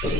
Putain.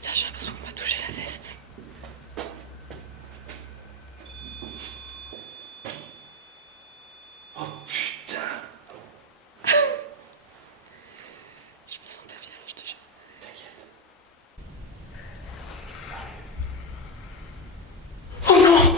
Putain, j'ai l'impression qu'on m'a touché la veste. Oh putain. Je me sens pas bien, je te jure. T'inquiète. Oh non!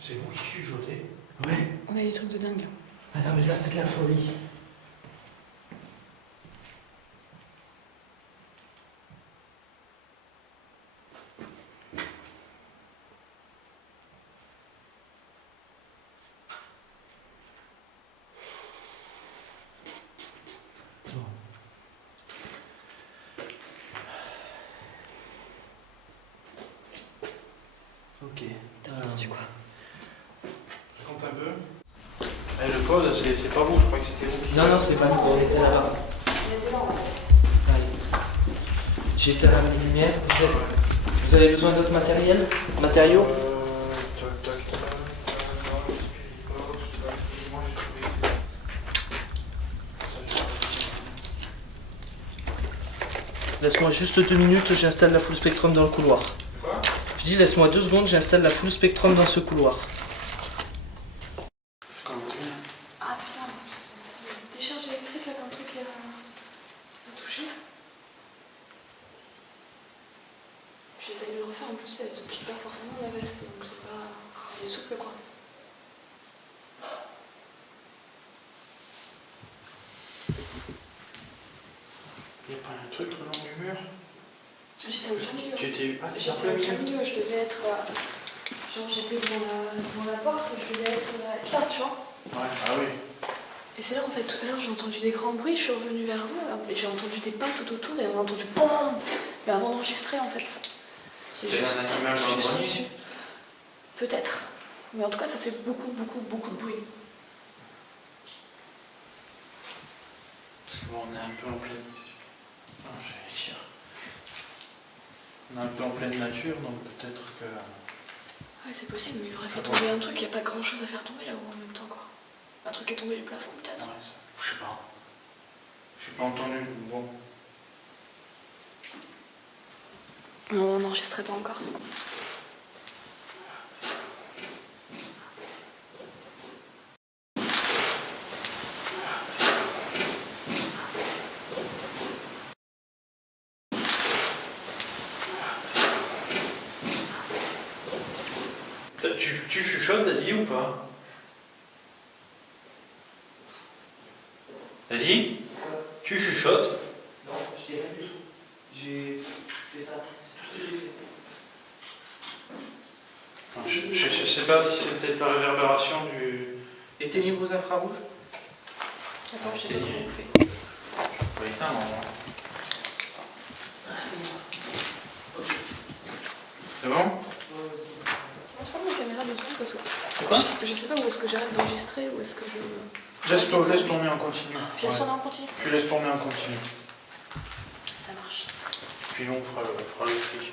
C'est vous qui chuchotez? Ouais. On a des trucs de dingue là. Ah non mais là c'est de la folie. Bon. Ok. T'as entendu quoi? Je compte un peu. Eh, le code, c'est pas vous, je crois que c'était vous qui... Non, non, c'est pas nous, on était là-bas. On était là en fait. Allez. J'ai éteint la lumière. Vous avez besoin d'autres matériaux? Tac, tac, tac. Laisse-moi juste 2 minutes, j'installe la full spectrum dans le couloir. Quoi? Je dis laisse-moi 2 secondes, j'installe la full spectrum dans ce couloir. C'est comme vous voulez. Ah putain, décharge électrique là quand le truc a touché. J'essaye de le refaire en plus, elle se plie pas forcément la veste, donc c'est pas. Elle est souple quoi. Il n'y a pas un truc le long du mur? J'étais au plein milieu. Tu étais. Ah, t'es en J'étais plein au plein milieu? milieu, je devais être. Genre, j'étais devant la porte, je devais être là, tu vois. Ouais, ah oui. Et c'est là, en fait, tout à l'heure, j'ai entendu des grands bruits, je suis revenue vers vous, et j'ai entendu des pas tout autour, et on a entendu BOUM. Mais avant d'enregistrer, en fait. C'était un animal dans le Juste grenier? dessus. Peut-être. Mais en tout cas, ça fait beaucoup de bruit. Parce que bon, on est un peu en pleine. Ah, j'allais dire. On est un peu en pleine nature, donc peut-être que. Ouais, c'est possible, mais il aurait fait tomber un truc, il n'y a pas grand chose à faire tomber là-haut en même temps, quoi. Un truc est tombé du plafond, peut-être. Ouais, ça... Je sais pas. J'ai pas entendu. Bon. Non, on n'enregistrait pas encore, c'est bon. Tu chuchotes, Daddy, ou pas? Daddy? Tu chuchotes? Non, je dis rien du tout. J'ai fait ça, c'est tout ce que j'ai fait. Je sais pas si c'est peut-être la réverbération du. Éteignez vos infrarouges. Attends, je sais pas Éteigné. comment on fait. Faut éteindre, hein. Ah, c'est bon. Ok. C'est bon? Montre-moi la caméra 2 secondes parce que. Quoi? Je sais pas où est-ce que j'arrête d'enregistrer, où est-ce que je. Laisse tourner en continu. Je laisse tourner en continu. Tu laisses tourner en continu. Ça marche. Puis nous, on fera le tri.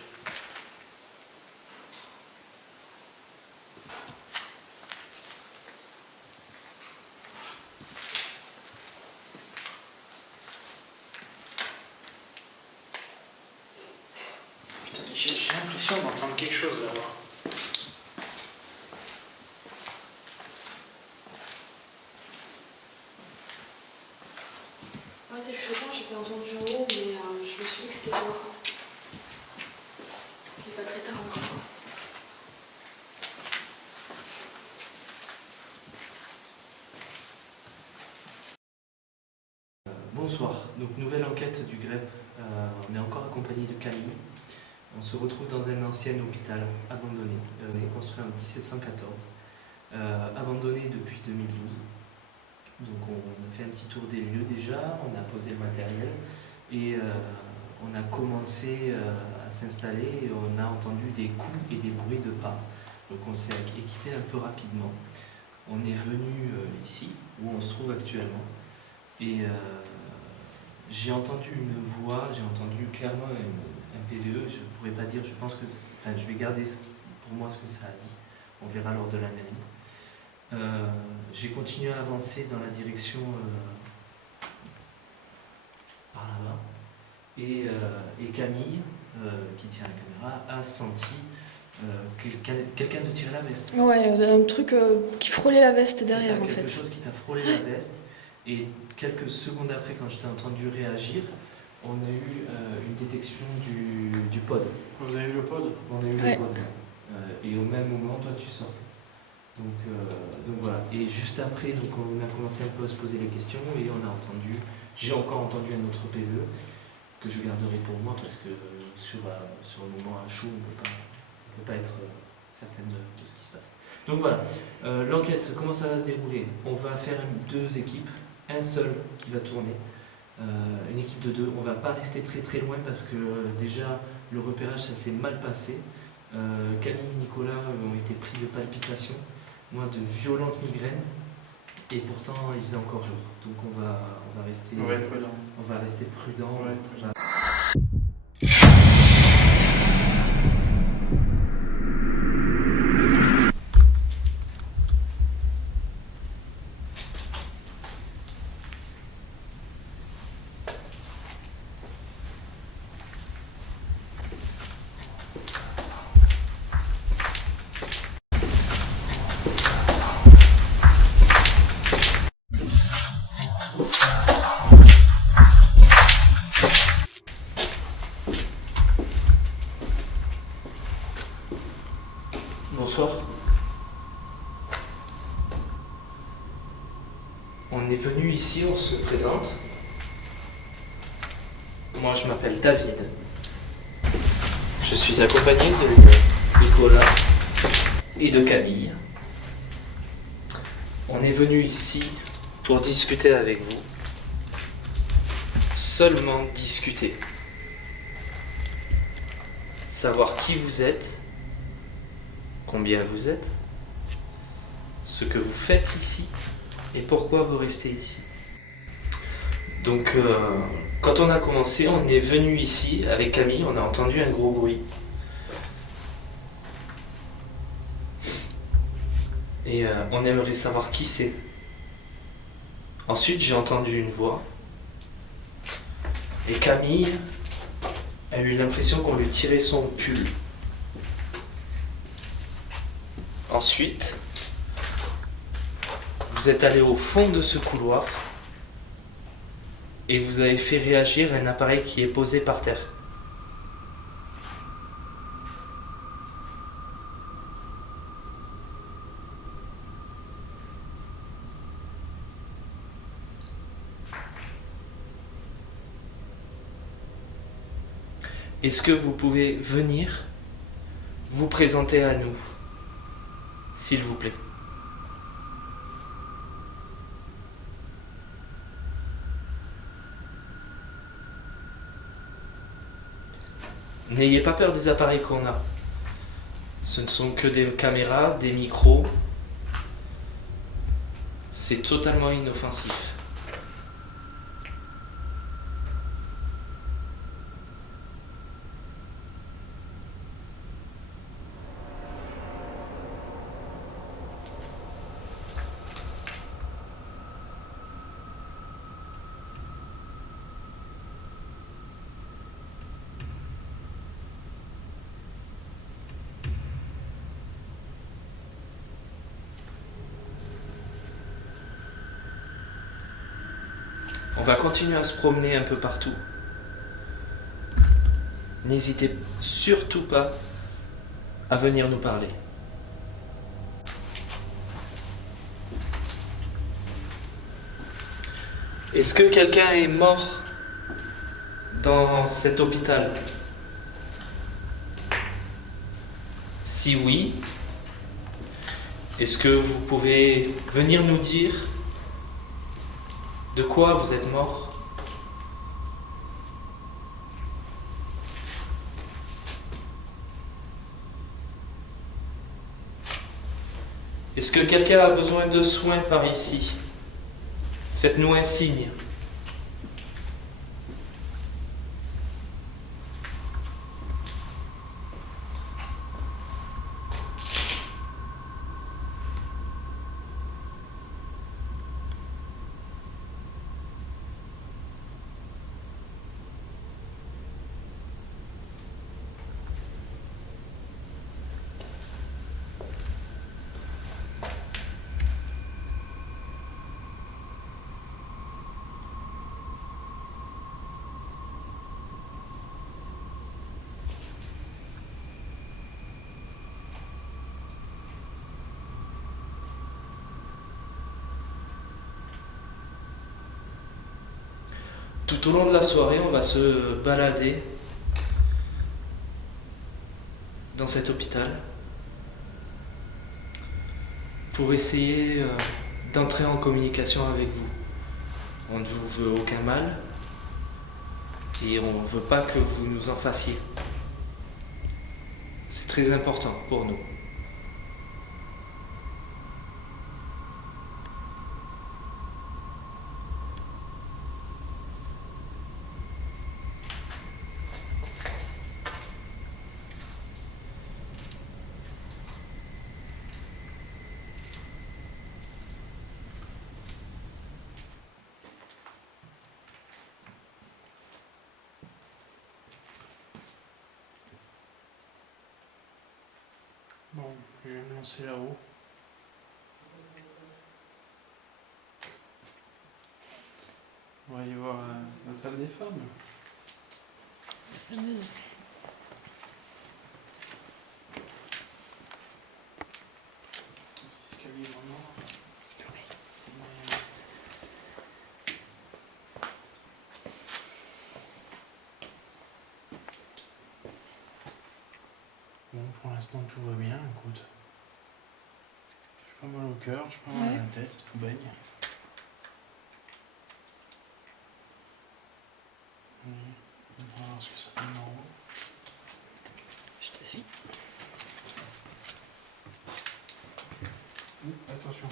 Putain, j'ai l'impression d'entendre quelque chose là-bas. Moi, c'est flippant, je les ai entendus en haut, mais je me suis dit que c'était dehors. Il est pas très tard encore. Bonsoir, donc nouvelle enquête du GREP. On est encore accompagné de Camille. On se retrouve dans un ancien hôpital abandonné, construit en 1714, abandonné depuis 2012. Donc on a fait un petit tour des lieux déjà, on a posé le matériel et on a commencé à s'installer et on a entendu des coups et des bruits de pas. Donc on s'est équipé un peu rapidement. On est venu ici, où on se trouve actuellement, et j'ai entendu une voix, j'ai entendu clairement un PVE, je ne pourrais pas dire, je pense que, enfin je vais garder pour moi ce que ça a dit, on verra lors de l'analyse. J'ai continué à avancer dans la direction par là-bas, et Camille, qui tient la caméra, a senti quelqu'un te tirer la veste. Ouais, un truc qui frôlait la veste C'est derrière ça, en quelque fait. chose qui t'a frôlé la veste. Et quelques secondes après, quand je t'ai entendu réagir, on a eu une détection du pod. Vous avez eu le pod? On a eu Ouais. le pod. Et au même moment, toi, tu sortais. Donc voilà. Et juste après, donc, on a commencé un peu à se poser les questions et on a entendu, j'ai encore entendu un autre PVE que je garderai pour moi parce que sur le moment à chaud, on ne peut pas être certaine de ce qui se passe. Donc voilà, l'enquête, comment ça va se dérouler? On va faire 2 équipes, un seul qui va tourner, une équipe de 2. On ne va pas rester très loin parce que déjà le repérage ça s'est mal passé. Camille et Nicolas ont été pris de palpitations, moi de violentes migraines, et pourtant il faisait encore jour. Donc on va rester, On va être prudent. on va rester prudent. Ouais, prudent. Bonsoir. On est venu ici, on se présente. Moi, je m'appelle David. Je suis accompagné de Nicolas et de Camille. On est venu ici pour discuter avec vous. Seulement discuter. Savoir qui vous êtes, combien vous êtes, ce que vous faites ici et pourquoi vous restez ici. Donc, quand on a commencé, on est venu ici avec Camille, on a entendu un gros bruit. Et on aimerait savoir qui c'est. Ensuite, j'ai entendu une voix. Et Camille a eu l'impression qu'on lui tirait son pull. Ensuite, vous êtes allé au fond de ce couloir et vous avez fait réagir un appareil qui est posé par terre. Est-ce que vous pouvez venir vous présenter à nous, s'il vous plaît? N'ayez pas peur des appareils qu'on a. Ce ne sont que des caméras, des micros. C'est totalement inoffensif. On va continuer à se promener un peu partout. N'hésitez surtout pas à venir nous parler. Est-ce que quelqu'un est mort dans cet hôpital? Si oui, est-ce que vous pouvez venir nous dire de quoi vous êtes mort? Est-ce que quelqu'un a besoin de soins par ici? Faites-nous un signe. Tout au long de la soirée, on va se balader dans cet hôpital pour essayer d'entrer en communication avec vous. On ne vous veut aucun mal et on ne veut pas que vous nous en fassiez. C'est très important pour nous. Bon, je vais me lancer là-haut. On va aller voir la salle des femmes. La fameuse. Escalier vraiment. Bon, pour l'instant tout va bien, écoute. J'ai pas mal au cœur, j'ai pas mal à la tête, tout baigne. On va voir ce que ça donne en haut. Je te suis. Attention.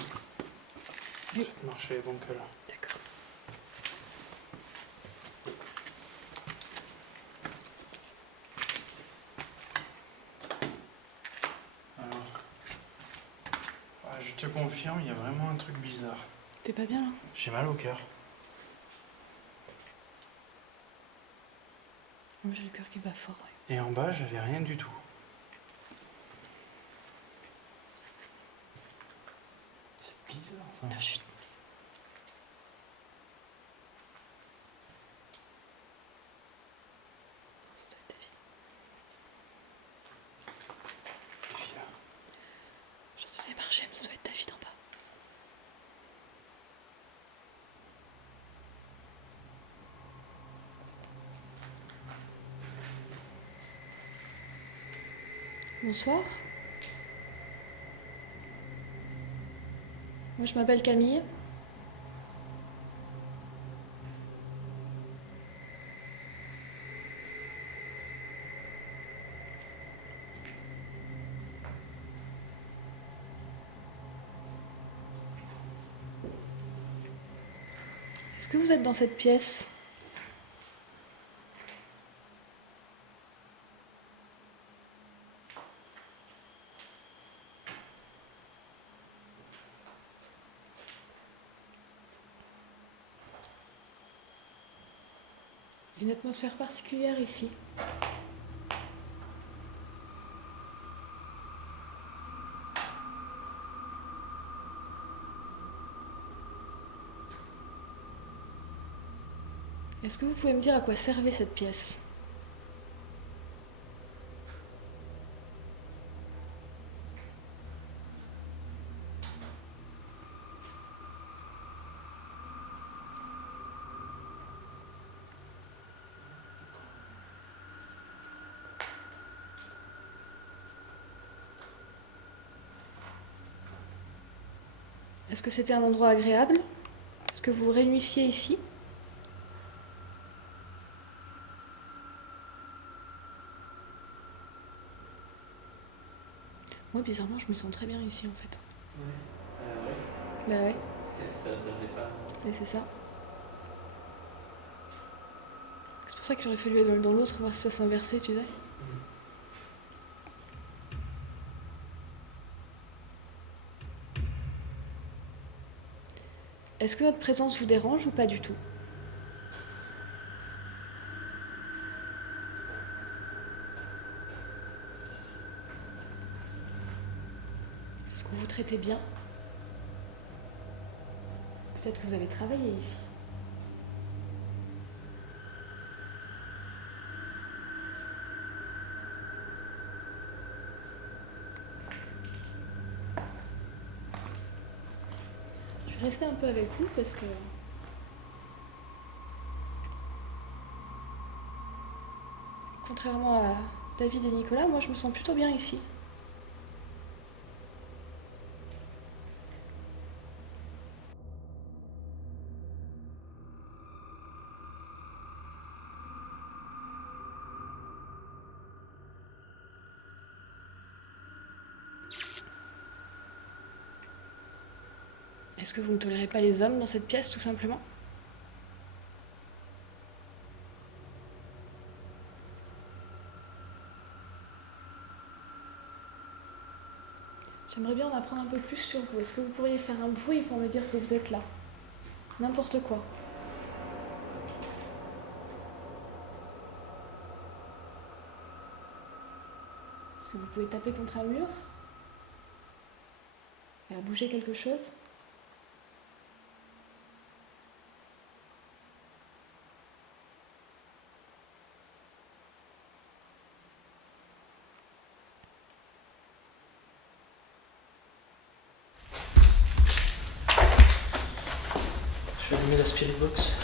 Oui. Ça marche les bons que là. D'accord. Alors, je te confirme, il y a vraiment un truc bizarre. T'es pas bien là? J'ai mal au cœur. Moi j'ai le cœur qui bat fort, ouais. Et en bas, j'avais rien du tout. C'est bizarre ça. Ah, chut. Ça doit être évident. Qu'est-ce qu'il y a? J'entends des marchés, mais ça doit être David en bas. Bonsoir. Moi je m'appelle Camille. Est-ce que vous êtes dans cette pièce? Il y a une atmosphère particulière ici. Est-ce que vous pouvez me dire à quoi servait cette pièce? Est-ce que c'était un endroit agréable? Est-ce que vous vous réunissiez ici? Moi, bizarrement, je me sens très bien ici, en fait. Ouais. Bah ouais, C'est la salle des femmes. et c'est ça. C'est pour ça qu'il aurait fallu aller dans l'autre, voir si ça s'inversait, tu sais. Est-ce que notre présence vous dérange ou pas du tout? Est-ce qu'on vous traitez bien? Peut-être que vous avez travaillé ici. Je vais rester un peu avec vous parce que contrairement à David et Nicolas, moi je me sens plutôt bien ici. Est-ce que vous ne tolérez pas les hommes dans cette pièce, tout simplement? J'aimerais bien en apprendre un peu plus sur vous. Est-ce que vous pourriez faire un bruit pour me dire que vous êtes là? N'importe quoi. Est-ce que vous pouvez taper contre un mur? Et à bouger quelque chose? Je vais allumer la spirit box.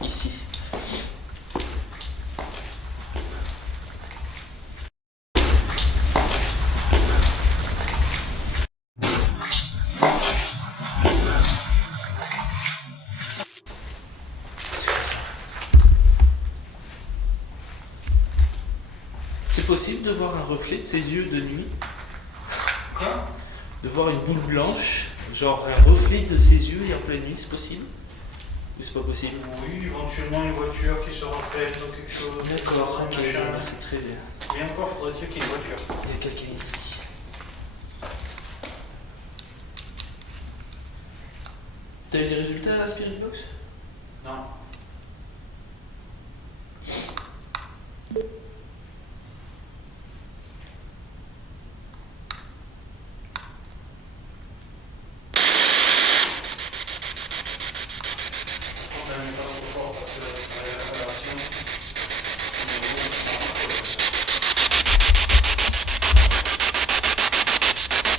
Ici. C'est possible de voir un reflet de ses yeux de nuit? Quoi? De voir une boule blanche, genre un reflet de ses yeux et en pleine nuit, c'est possible? Ou c'est pas possible? Oui, éventuellement une voiture qui se reflète ou quelque chose. D'accord, ok, machin. c'est très bien. Mais encore, faudrait-il qu'il y ait une voiture. Il y a quelqu'un ici. T'as eu des résultats à la Spirit Box? Non.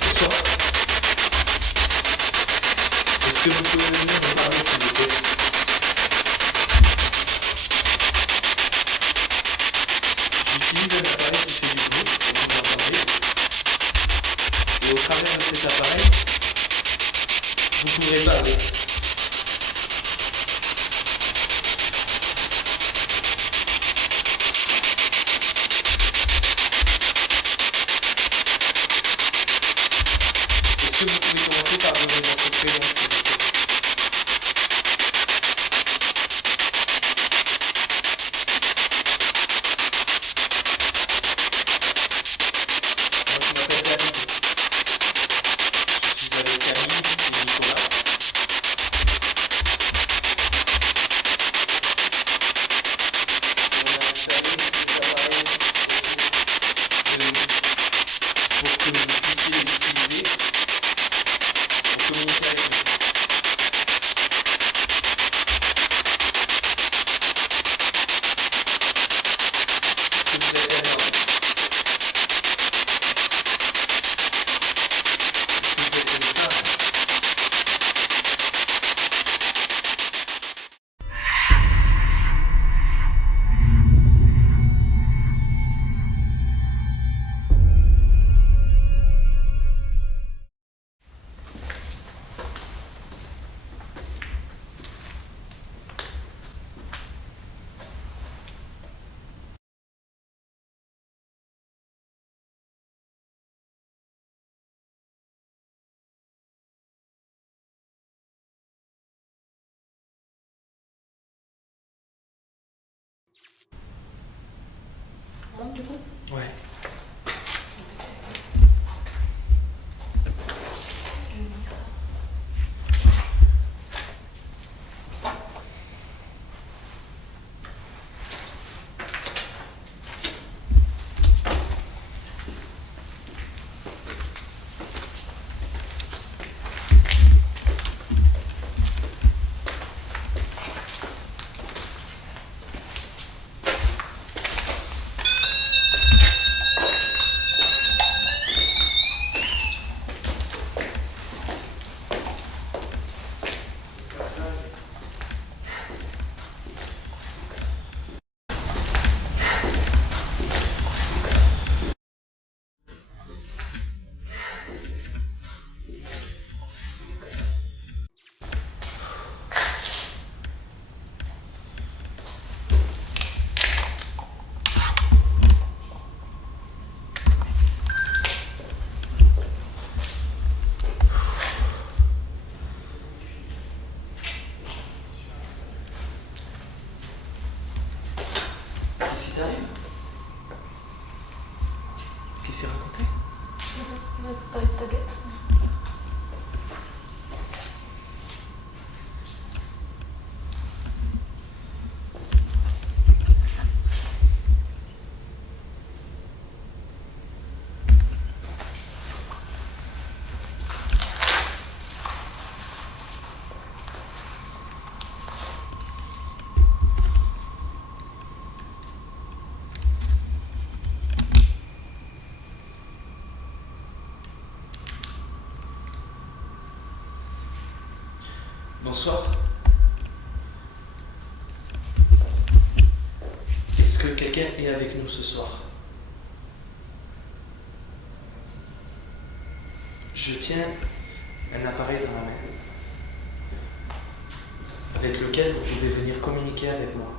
Bonsoir. Est-ce que vous pouvez venir me parler s'il vous plaît? J'utilise un appareil qui fait du bruit, comme vous l'entendez. Et au travers de cet appareil, vous pourrez parler. Est-ce que vous pouvez commencer par donner votre prénom, s'il vous plaît? Moi, je m'appelle David. Je suis avec Camille et Nicolas. On a installé cet appareil pour que vous puissiez les utiliser pour communiquer avec nous. Est-ce que vous êtes d'accord? Est-ce que vous êtes des femmes? On monte du coup? Ouais. Qu'est-ce qui t'arrive? Qu'est-ce qu'il racontait? On va parler de ta bête. Bonsoir. Est-ce que quelqu'un est avec nous ce soir? Je tiens un appareil dans la main avec lequel vous pouvez venir communiquer avec moi.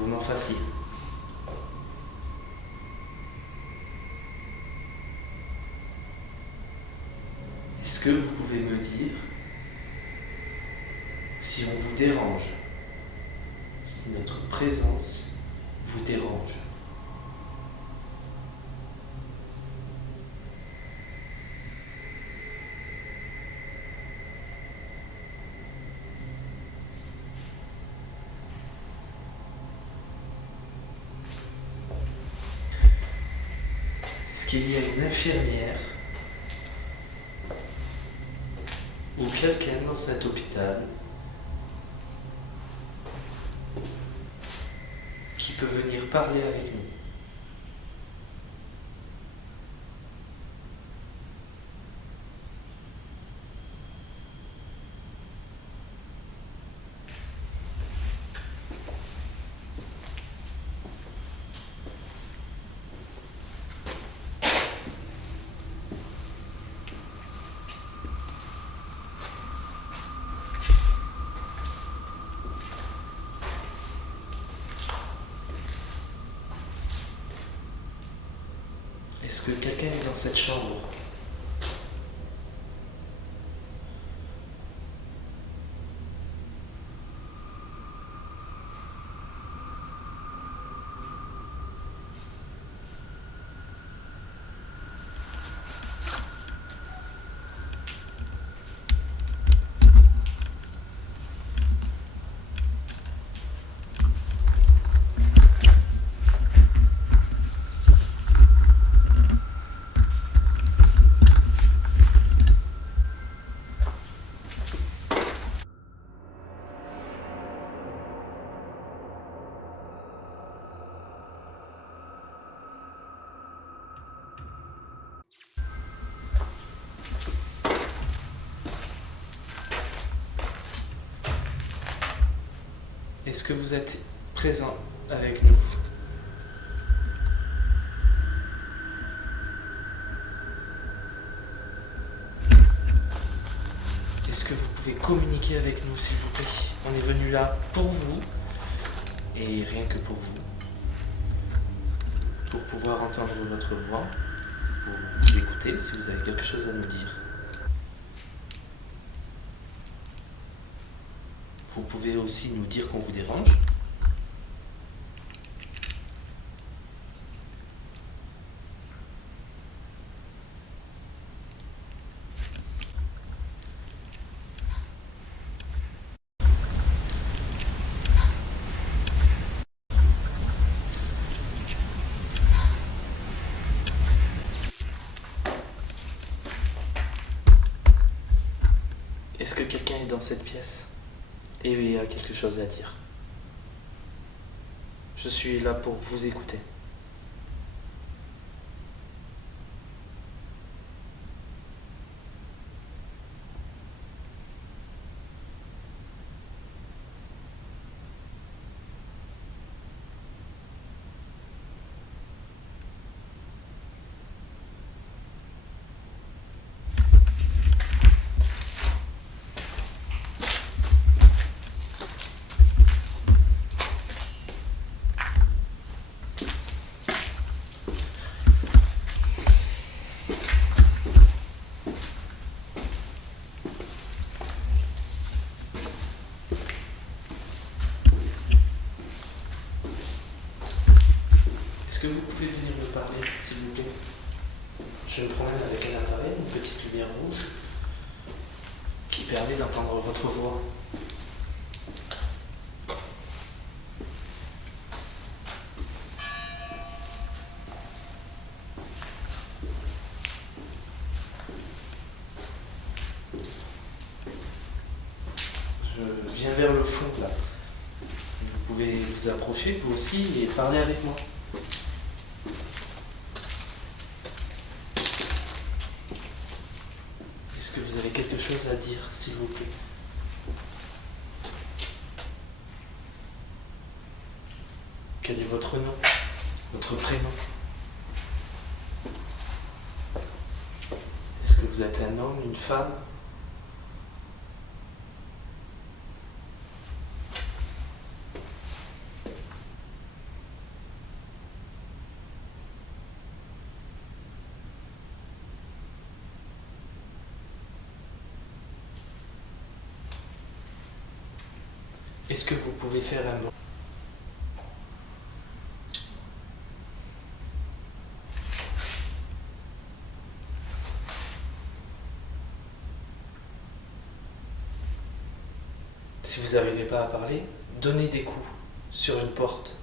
vous m'en fassiez. Est-ce que vous pouvez me dire si on vous dérange, si notre présence vous dérange? Est-ce qu'il y a une infirmière ou quelqu'un dans cet hôpital qui peut venir parler avec nous? Est-ce que quelqu'un est dans cette chambre? Est-ce que vous êtes présent avec nous? Est-ce que vous pouvez communiquer avec nous, s'il vous plaît? On est venu là pour vous, et rien que pour vous, pour pouvoir entendre votre voix, pour vous écouter si vous avez quelque chose à nous dire. Vous pouvez aussi nous dire qu'on vous dérange. Est-ce que quelqu'un est dans cette pièce et a quelque chose à dire? Je suis là pour vous écouter. Est-ce que vous pouvez venir me parler, s'il vous plaît? Je me promène avec un appareil, une petite lumière rouge, qui permet d'entendre votre voix. Je viens vers le fond, là. Vous pouvez vous approcher, vous aussi, et parler avec moi. Est-ce que vous avez quelque chose à dire, s'il vous plaît? Quel est votre nom? Votre prénom? Est-ce que vous êtes un homme, une femme? Est-ce que vous pouvez faire un bruit? Si vous n'arrivez pas à parler, donnez des coups sur une porte.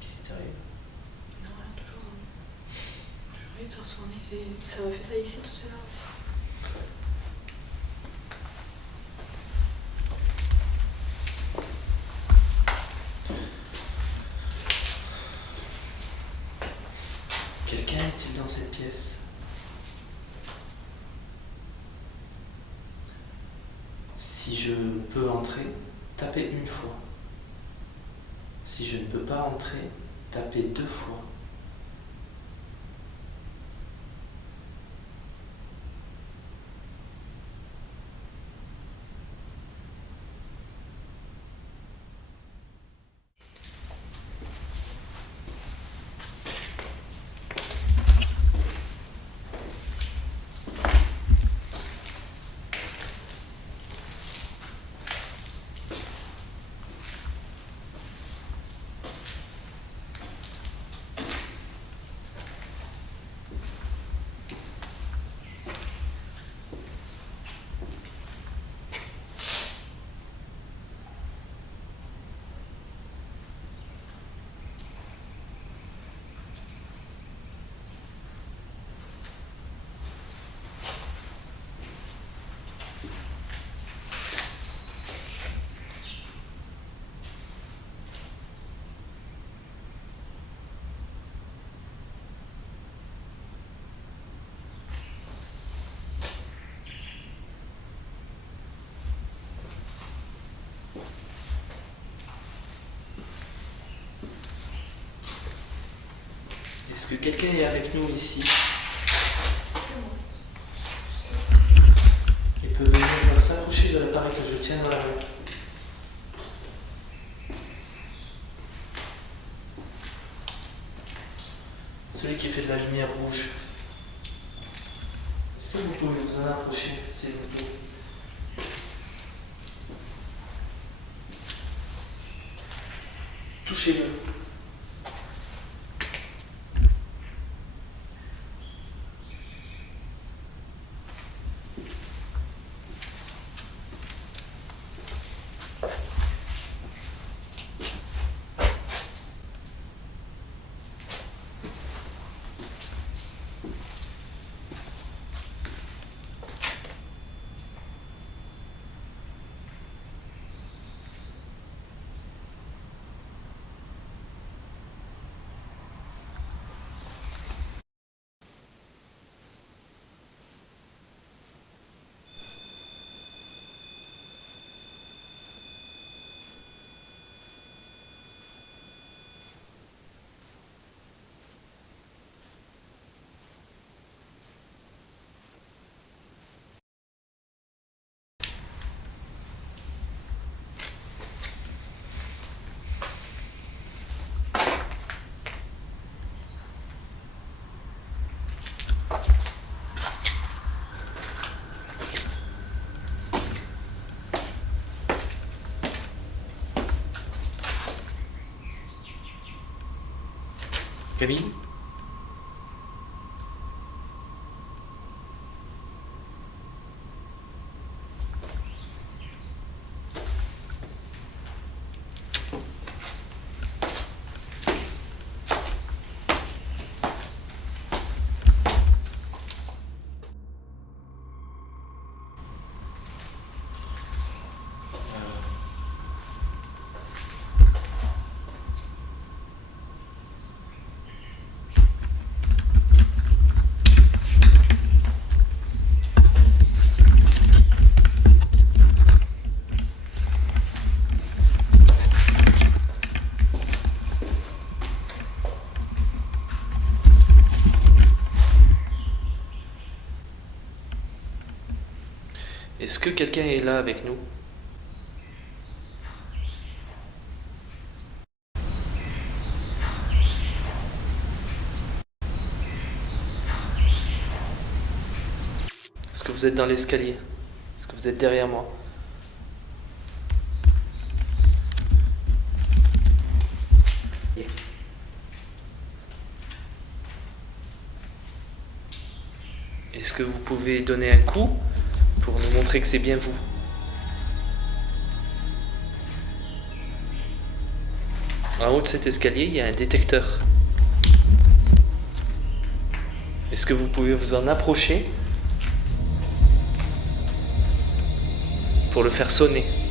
Qu'est-ce qui t'arrive? Non, rien, toujours. J'ai envie de se retourner. Ça m'a fait ça ici tout à l'heure aussi. Quelqu'un est-il dans cette pièce? Si je peux entrer, tapez une fois. Si je ne peux pas entrer, tapez 2 fois. Est-ce que quelqu'un est avec nous ici? Il peut venir s'approcher de l'appareil que je tiens dans la main. Celui qui fait de la lumière rouge. Est-ce que vous pouvez vous en approcher, s'il vous plaît? Touchez-le. Camille? Est-ce que quelqu'un est là avec nous? Est-ce que vous êtes dans l'escalier? Est-ce que vous êtes derrière moi? Est-ce que vous pouvez donner un coup pour nous montrer que c'est bien vous? En haut de cet escalier, il y a un détecteur. Est-ce que vous pouvez vous en approcher pour le faire sonner?